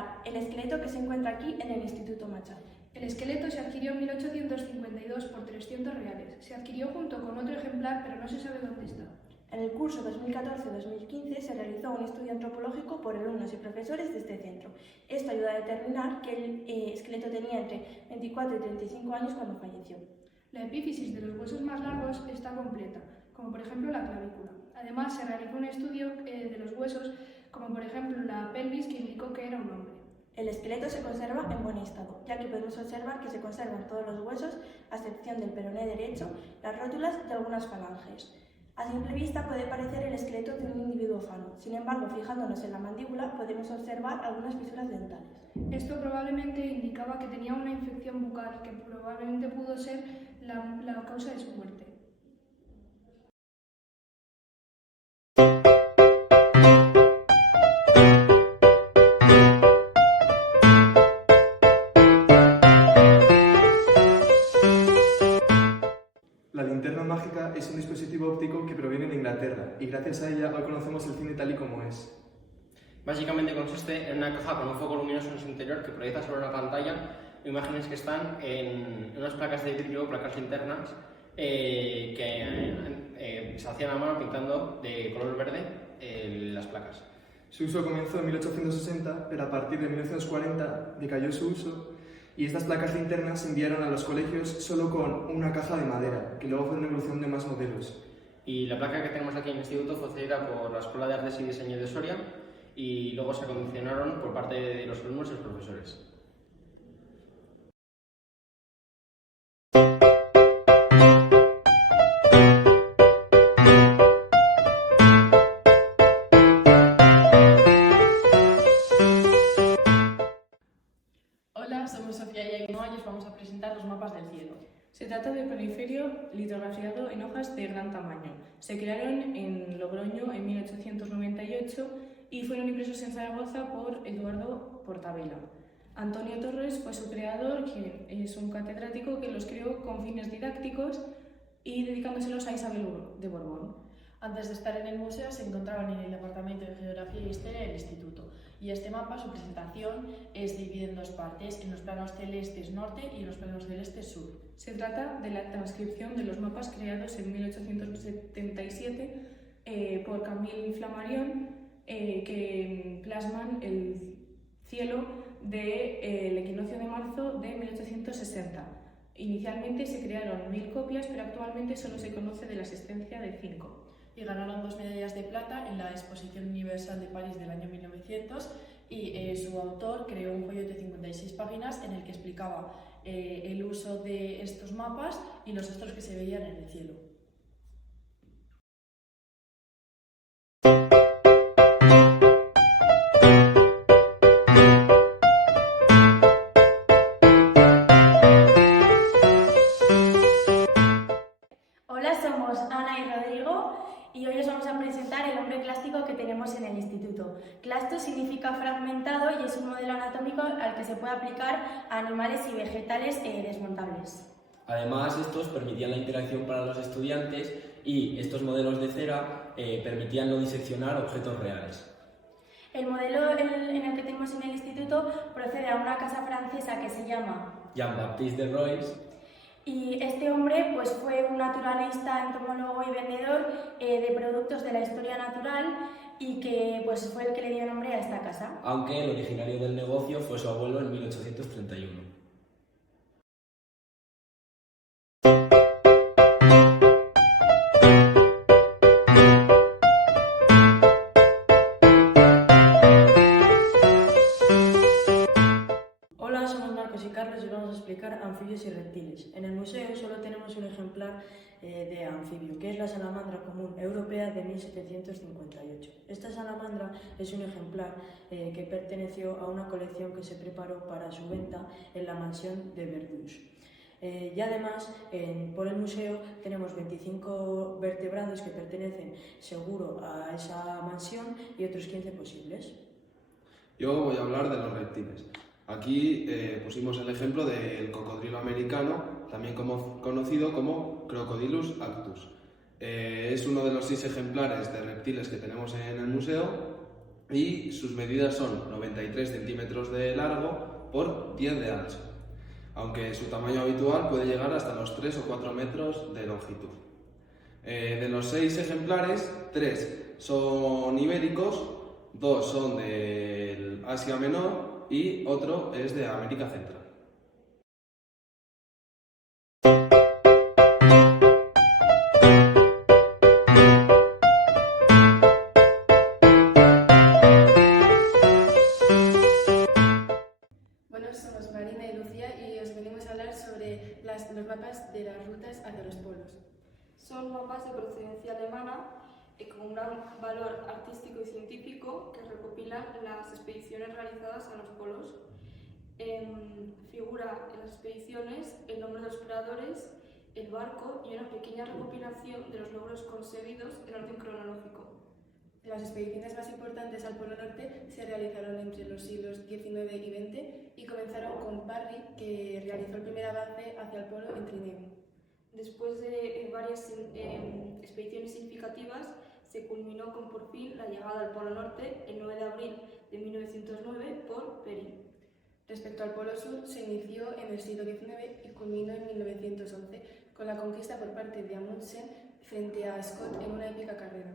presentar el esqueleto que se encuentra aquí en el Instituto Machado. El esqueleto se adquirió en 1852 por 300 reales. Se adquirió junto con otro ejemplar, pero no se sabe dónde está. En el curso 2014-2015 se realizó un estudio antropológico por alumnos y profesores de este centro. Esto ayuda a determinar que el esqueleto tenía entre 24 y 35 años cuando falleció. La epífisis de los huesos más largos está completa, como por ejemplo la clavícula. Además, se realizó un estudio de los huesos, como por ejemplo la pelvis, que indicó que era un hombre. El esqueleto se conserva en buen estado, ya que podemos observar que se conservan todos los huesos, a excepción del peroné derecho, las rótulas y algunas falanges. A simple vista puede parecer el esqueleto de un individuo fano. Sin embargo, fijándonos en la mandíbula, podemos observar algunas fisuras dentales. Esto probablemente indicaba que tenía una infección bucal, que probablemente pudo ser la causa de su muerte. La linterna mágica es un dispositivo óptico que proviene de Inglaterra y gracias a ella hoy conocemos el cine tal y como es. Básicamente consiste en una caja con un foco luminoso en su interior que proyecta sobre una pantalla imágenes que están en unas placas de vidrio, placas linternas, que se hacían a mano pintando de color verde las placas. Su uso comenzó en 1860, pero a partir de 1940 decayó su uso y estas placas linternas se enviaron a los colegios solo con una caja de madera, que luego fue una evolución de más modelos. Y la placa que tenemos aquí en el instituto fue cedida por la Escuela de Artes y Diseño de Soria y luego se acondicionaron por parte de los alumnos y los profesores. Hola, somos Sofía y Ainhoa y os vamos a presentar los mapas del cielo. Se trata de planiferio litografiado en hojas de gran tamaño. Se crearon en Logroño en 1898 y fueron impresos en Zaragoza por Eduardo Portabella. Antonio Torres fue su creador, que es un catedrático que los creó con fines didácticos y dedicándoselos a Isabel de Borbón. Antes de estar en el museo se encontraban en el Departamento de Geografía y Historia del Instituto y este mapa, su presentación, es dividida en dos partes, en los planos celestes norte y en los planos celestes sur. Se trata de la transcripción de los mapas creados en 1877 por Camille Flammarion, que plasman el cielo del equinoccio de marzo de 1860. Inicialmente se crearon 1000 copias, pero actualmente solo se conoce de la existencia de 5. Y ganaron 2 medallas de plata en la Exposición Universal de París del año 1900 y su autor creó un folleto de 56 páginas en el que explicaba el uso de estos mapas y los astros que se veían en el cielo. Hola, somos Ana y Rodrigo y hoy os vamos a presentar el hombre clástico que tenemos en el instituto. Clasto significa fragmentado y es un modelo anatómico al que se puede aplicar a animales y vegetales desmontables. Además, estos permitían la interacción para los estudiantes y estos modelos de cera permitían no diseccionar objetos reales. El modelo en el que tenemos en el instituto procede a una casa francesa que se llama Jean-Baptiste de Royce. Y este hombre pues, fue un naturalista, entomólogo y vendedor de productos de la historia natural y que pues, fue el que le dio nombre a esta casa. Aunque el originario del negocio fue su abuelo en 1831. Hola, somos Marcos y Carlos y vamos a explicar anfibios y reptiles. En el museo solo tenemos un ejemplar de anfibio, que es la salamandra común europea de 1758. Esta salamandra es un ejemplar que perteneció a una colección que se preparó para su venta en la mansión de Verdús. Y además, por el museo tenemos 25 vertebrados que pertenecen seguro a esa mansión y otros 15 posibles. Yo voy a hablar de los reptiles. Aquí pusimos el ejemplo del cocodrilo americano, también conocido como Crocodylus actus. Es uno de los 6 ejemplares de reptiles que tenemos en el museo y sus medidas son 93 centímetros de largo por 10 de ancho, aunque su tamaño habitual puede llegar hasta los 3 o 4 metros de longitud. De los 6 ejemplares, 3 son ibéricos, 2 son del Asia Menor y otro es de América Central. Bueno, somos Marina y Lucía y os venimos a hablar sobre los mapas de las rutas hacia los polos. Son mapas de procedencia alemana con un gran valor artístico y científico que recopilan las expediciones realizadas a los polos. Figura en las expediciones el nombre de los exploradores, el barco y una pequeña recopilación de los logros conseguidos en orden cronológico. Las expediciones más importantes al Polo Norte se realizaron entre los siglos XIX y XX y comenzaron con Parry, que realizó el primer avance hacia el polo en trineo. Después de varias expediciones significativas, se culminó con por fin la llegada al Polo Norte el 9 de abril de 1909 por Peary. Respecto al Polo Sur, se inició en el siglo XIX y culminó en 1911 con la conquista por parte de Amundsen frente a Scott en una épica carrera.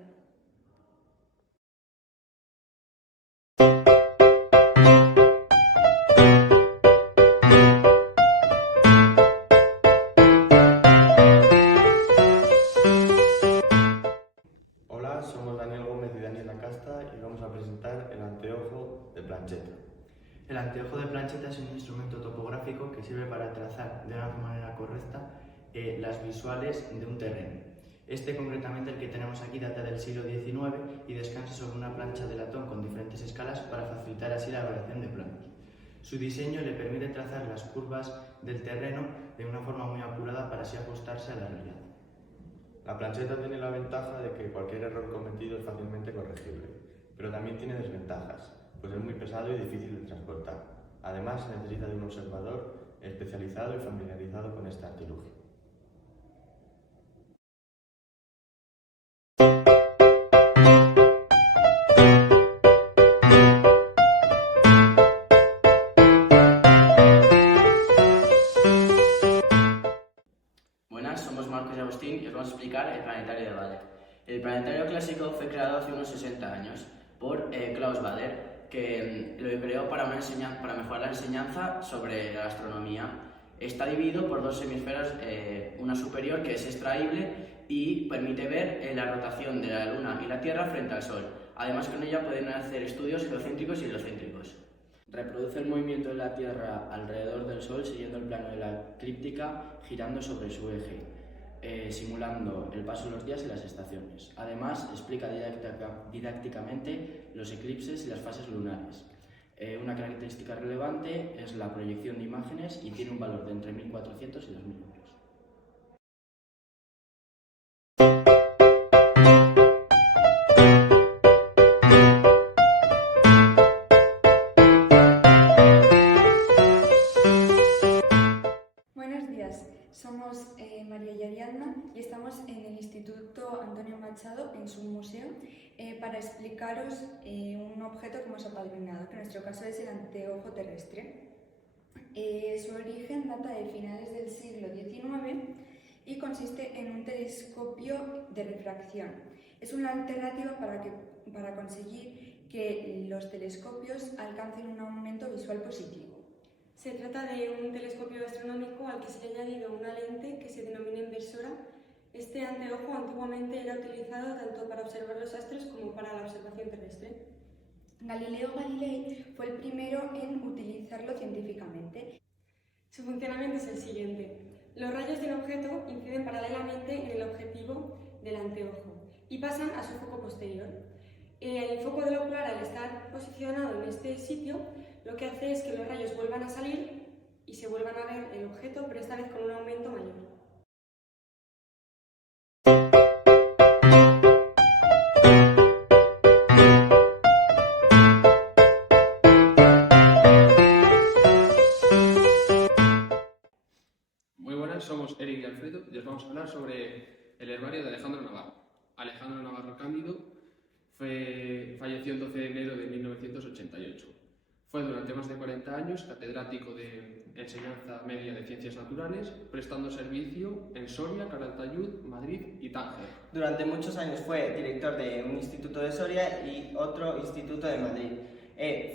Hola, somos Daniel Gómez y Daniela Casta y vamos a presentar el anteojo de Plancheta. El anteojo de Plancheta es un instrumento topográfico que sirve para trazar de una manera correcta las visuales de un terreno. Este, concretamente, el que tenemos aquí, data del siglo XIX y descansa sobre una plancha de latón con diferentes escalas para facilitar así la elaboración de planos. Su diseño le permite trazar las curvas del terreno de una forma muy apurada para así ajustarse a la realidad. La plancheta tiene la ventaja de que cualquier error cometido es fácilmente corregible, pero también tiene desventajas, pues es muy pesado y difícil de transportar. Además, se necesita de un observador especializado y familiarizado con este artilugio. Buenas, somos Marcos y Agustín y os vamos a explicar el planetario de Bader. El planetario clásico fue creado hace unos 60 años por Klaus Bader, que lo creó para mejorar la enseñanza sobre la astronomía. Está dividido por dos hemisferos, una superior que es extraíble y permite ver la rotación de la Luna y la Tierra frente al Sol. Además, con ella pueden hacer estudios geocéntricos y heliocéntricos. Reproduce el movimiento de la Tierra alrededor del Sol siguiendo el plano de la eclíptica, girando sobre su eje, simulando el paso de los días y las estaciones. Además, explica didácticamente los eclipses y las fases lunares. Una característica relevante es la proyección de imágenes y tiene un valor de entre 1400 y 2000 euros. Buenos días, somos María y Ariadna y estamos en el Instituto Antonio Machado, en su museo, para explicaros un objeto que hemos apadrinado, que en nuestro caso es el anteojo terrestre. Su origen data de finales del siglo XIX y consiste en un telescopio de refracción. Es una alternativa para conseguir que los telescopios alcancen un aumento visual positivo. Se trata de un telescopio astronómico al que se le ha añadido una lente que se denomina inversora. Este anteojo antiguamente era utilizado tanto para observar los astros como para la observación terrestre. Galileo Galilei fue el primero en utilizarlo científicamente. Su funcionamiento es el siguiente. Los rayos de un objeto inciden paralelamente en el objetivo del anteojo y pasan a su foco posterior. El foco del ocular, al estar posicionado en este sitio, lo que hace es que los rayos vuelvan a salir y se vuelvan a ver el objeto, pero esta vez con un aumento mayor. Muy buenas, somos Eric y Alfredo y os vamos a hablar sobre el herbario de Alejandro Navarro. Alejandro Navarro Cándido falleció falleció el 12 de enero de 1988. Fue durante más de 40 años catedrático de enseñanza media de ciencias naturales, prestando servicio en Soria, Calatayud, Madrid y Tánger. Durante muchos años fue director de un instituto de Soria y otro instituto de Madrid.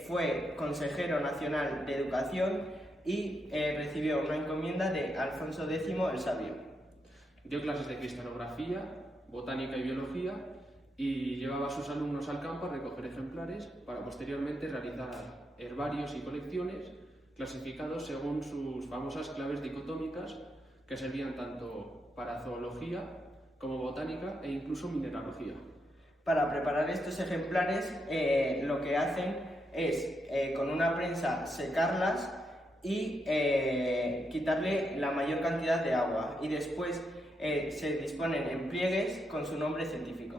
Fue consejero nacional de educación y recibió una encomienda de Alfonso X el Sabio. Dio clases de cristalografía, botánica y biología y llevaba a sus alumnos al campo a recoger ejemplares para posteriormente realizar herbarios y colecciones clasificados según sus famosas claves dicotómicas que servían tanto para zoología como botánica e incluso mineralogía. Para preparar estos ejemplares lo que hacen es con una prensa secarlas y quitarle la mayor cantidad de agua y después se disponen en pliegues con su nombre científico.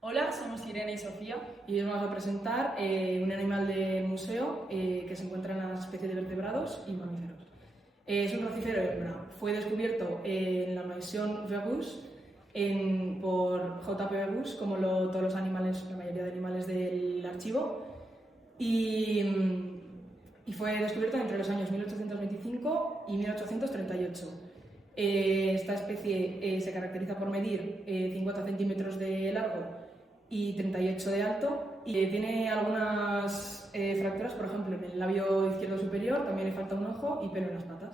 Hola, somos Irene y Sofía y os vamos a presentar un animal del museo que se encuentra en la especie de vertebrados y mamíferos. Es un racífero hembra. Fue descubierto en la mansión Verus por J.P. Verus, como todos los animales, la mayoría de animales del archivo, y fue descubierto entre los años 1825 y 1838. Esta especie se caracteriza por medir 50 centímetros de largo y 38 de alto, y tiene algunas fracturas, por ejemplo, en el labio izquierdo superior también le falta un ojo y pelo en las patas.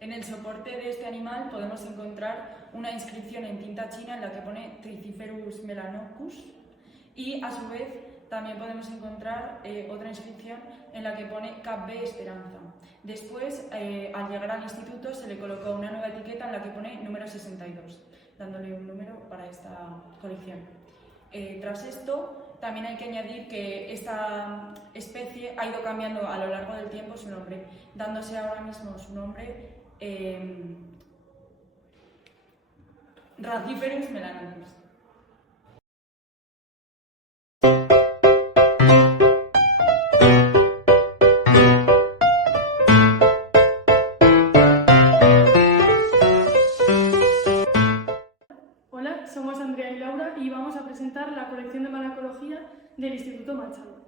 En el soporte de este animal podemos encontrar una inscripción en tinta china en la que pone Triciferus melanocus, y a su vez también podemos encontrar otra inscripción en la que pone Cap B Esperanza. Después, al llegar al instituto, se le colocó una nueva etiqueta en la que pone número 62, dándole un número para esta colección. Tras esto, también hay que añadir que esta especie ha ido cambiando a lo largo del tiempo su nombre, dándose ahora mismo su nombre Racíferus melanocus. Hola, somos Andrea y Laura y vamos a presentar la colección de malacología del Instituto Machado.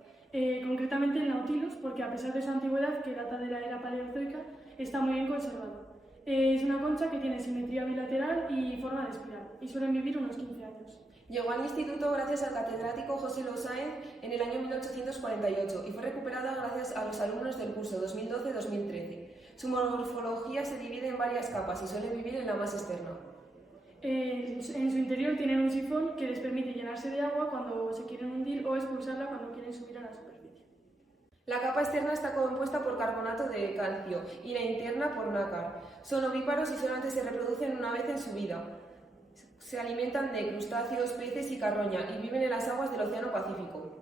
Concretamente el Nautilus, porque a pesar de su antigüedad, que data de la era paleozoica, está muy bien conservado. Es una concha que tiene simetría bilateral y forma de espiral, y suelen vivir unos 15 años. Llegó al instituto gracias al catedrático José Lo Sáenz en el año 1848 y fue recuperada gracias a los alumnos del curso 2012-2013. Su morfología se divide en varias capas y suele vivir en la más externa. En su interior tienen un sifón que les permite llenarse de agua cuando se quieren hundir o expulsarla cuando quieren subir a la superficie. La capa externa está compuesta por carbonato de calcio y la interna por nácar. Son ovíparos y solamente se reproducen una vez en su vida. Se alimentan de crustáceos, peces y carroña y viven en las aguas del Océano Pacífico.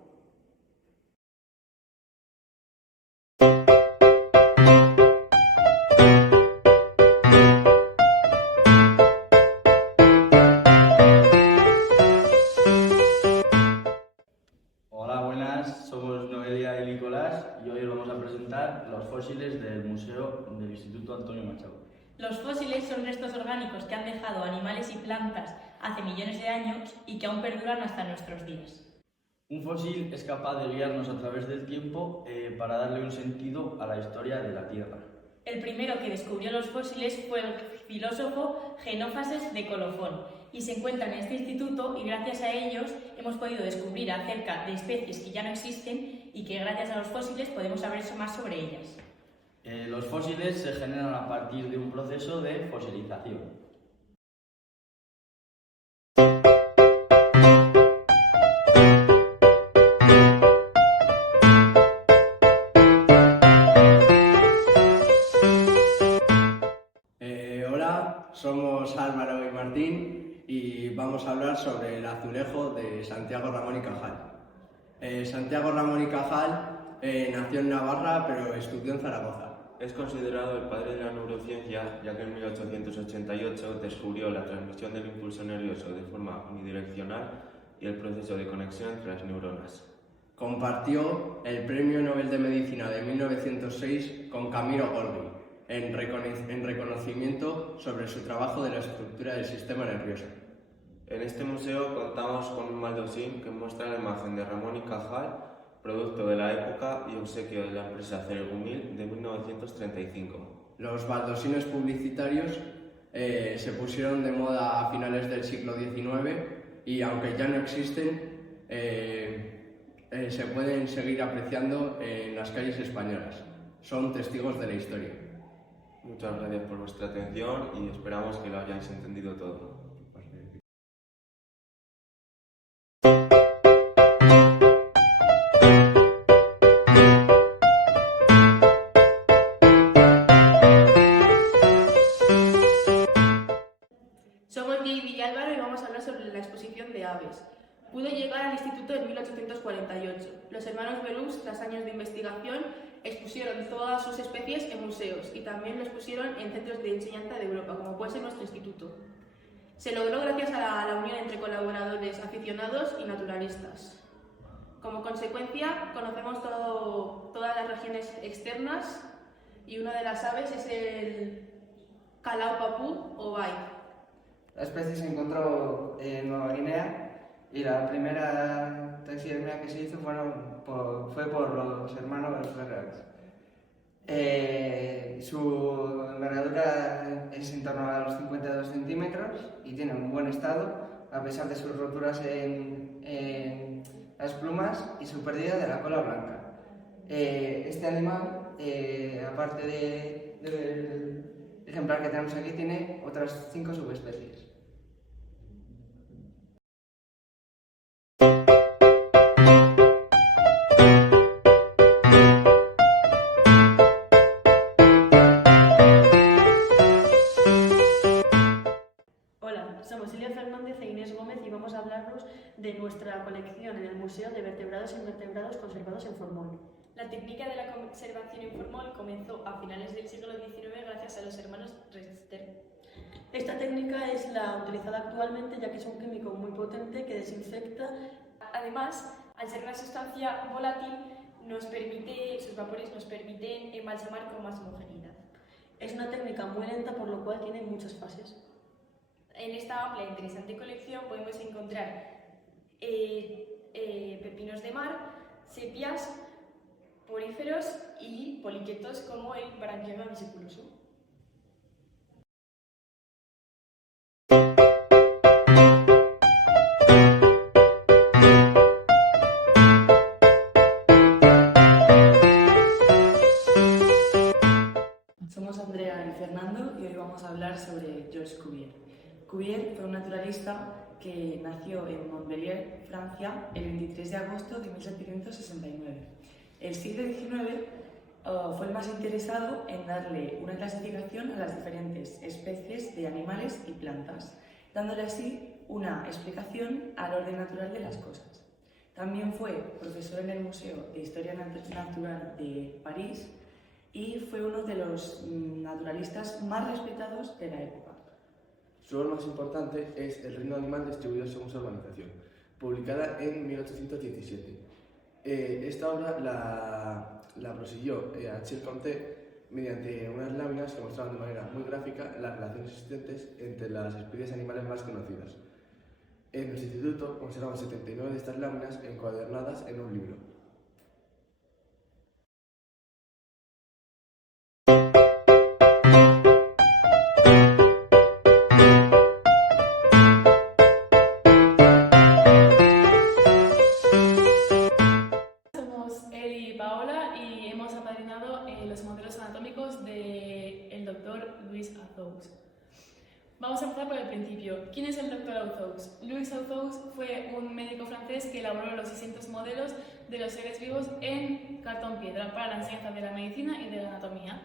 Hola, buenas, somos Noelia y Nicolás y hoy os vamos a presentar los fósiles del Museo del Instituto Antonio Machado. Los fósiles son restos orgánicos que han dejado animales y plantas hace millones de años y que aún perduran hasta nuestros días. Un fósil es capaz de guiarnos a través del tiempo para darle un sentido a la historia de la Tierra. El primero que descubrió los fósiles fue el filósofo Genófases de Colofón y se encuentran en este instituto, y gracias a ellos hemos podido descubrir acerca de especies que ya no existen y que gracias a los fósiles podemos saber más sobre ellas. Los fósiles se generan a partir de un proceso de fosilización. Hola, somos Álvaro y Martín y vamos a hablar sobre el azulejo de Santiago Ramón y Cajal. Santiago Ramón y Cajal nació en Navarra, pero estudió en Zaragoza. Es considerado el padre de la neurociencia, ya que en 1888 descubrió la transmisión del impulso nervioso de forma unidireccional y el proceso de conexión entre las neuronas. Compartió el Premio Nobel de Medicina de 1906 con Camilo Golgi en reconocimiento sobre su trabajo de la estructura del sistema nervioso. En este museo contamos con un baldosín que muestra la imagen de Ramón y Cajal, producto de la época y obsequio de la empresa Ceregumil de 1935. Los baldosines publicitarios se pusieron de moda a finales del siglo XIX y, aunque ya no existen, se pueden seguir apreciando en las calles españolas. Son testigos de la historia. Muchas gracias por vuestra atención y esperamos que lo hayáis entendido todo. Somos Jade y Álvaro y vamos a hablar sobre la exposición de aves. Pudo llegar al instituto en 1848. Los hermanos Belus, tras años de investigación, expusieron todas sus especies en museos y también lo expusieron en centros de enseñanza de Europa, como puede ser nuestro instituto. Se logró gracias a la unión entre colaboradores aficionados y naturalistas. Como consecuencia, conocemos todas las regiones externas y una de las aves es el calao papú o bai. La especie se encontró en Nueva Guinea y la primera taxidermia que se hizo fue por los hermanos Ferreras. Su envergadura es en torno a los 52 centímetros y tiene un buen estado, a pesar de sus roturas en las plumas y su pérdida de la cola blanca. Este animal, aparte del ejemplar que tenemos aquí, tiene otras 5 subespecies. Vamos a hablaros de nuestra colección en el Museo de Vertebrados e Invertebrados conservados en Formol. La técnica de la conservación en Formol comenzó a finales del siglo XIX gracias a los hermanos Rester. Esta técnica es la utilizada actualmente ya que es un químico muy potente que desinfecta. Además, al ser una sustancia volátil, sus vapores nos permiten embalsamar con más homogeneidad. Es una técnica muy lenta, por lo cual tiene muchas fases. En esta amplia e interesante colección podemos encontrar pepinos de mar, sepias, poríferos y poliquetos como el Branquioma vesiculoso. Somos Andrea y Fernando y hoy vamos a hablar sobre Georges Cuvier. Cuvier fue un naturalista que nació en Montpellier, Francia, el 23 de agosto de 1769. El siglo XIX fue el más interesado en darle una clasificación a las diferentes especies de animales y plantas, dándole así una explicación al orden natural de las cosas. También fue profesor en el Museo de Historia Natural de París y fue uno de los naturalistas más respetados de la época. Su obra más importante es El reino animal distribuido según su organización, publicada en 1817. Esta obra la prosiguió Achille Comte mediante unas láminas que mostraban de manera muy gráfica las relaciones existentes entre las especies animales más conocidas. En nuestro instituto conservamos 79 de estas láminas encuadernadas en un libro. Vamos a empezar por el principio. ¿Quién es el Dr. Authoux? Louis Authoux fue un médico francés que elaboró los distintos modelos de los seres vivos en cartón piedra para la enseñanza de la medicina y de la anatomía.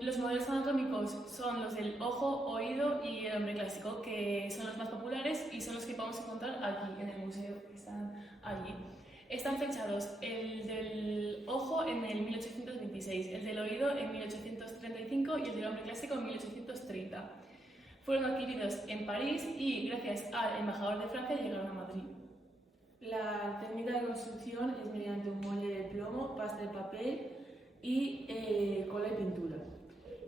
Los modelos anatómicos son los del ojo, oído y el hombre clásico, que son los más populares y son los que podemos encontrar aquí en el museo, que están allí. Están fechados el del ojo en el 1826, el del oído en 1835 y el del hombre clásico en 1830. Fueron adquiridos en París y, gracias al embajador de Francia, llegaron a Madrid. La técnica de construcción es mediante un molde de plomo, pasta de papel y cola y pintura.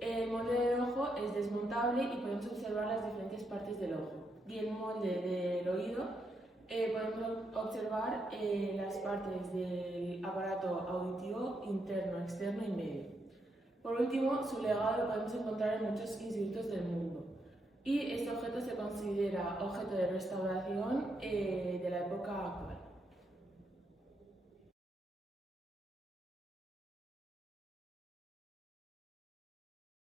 El molde del ojo es desmontable y podemos observar las diferentes partes del ojo. Y el molde del oído podemos observar las partes del aparato auditivo interno, externo y medio. Por último, su legado lo podemos encontrar en muchos institutos del mundo. Y este objeto se considera objeto de restauración de la época actual.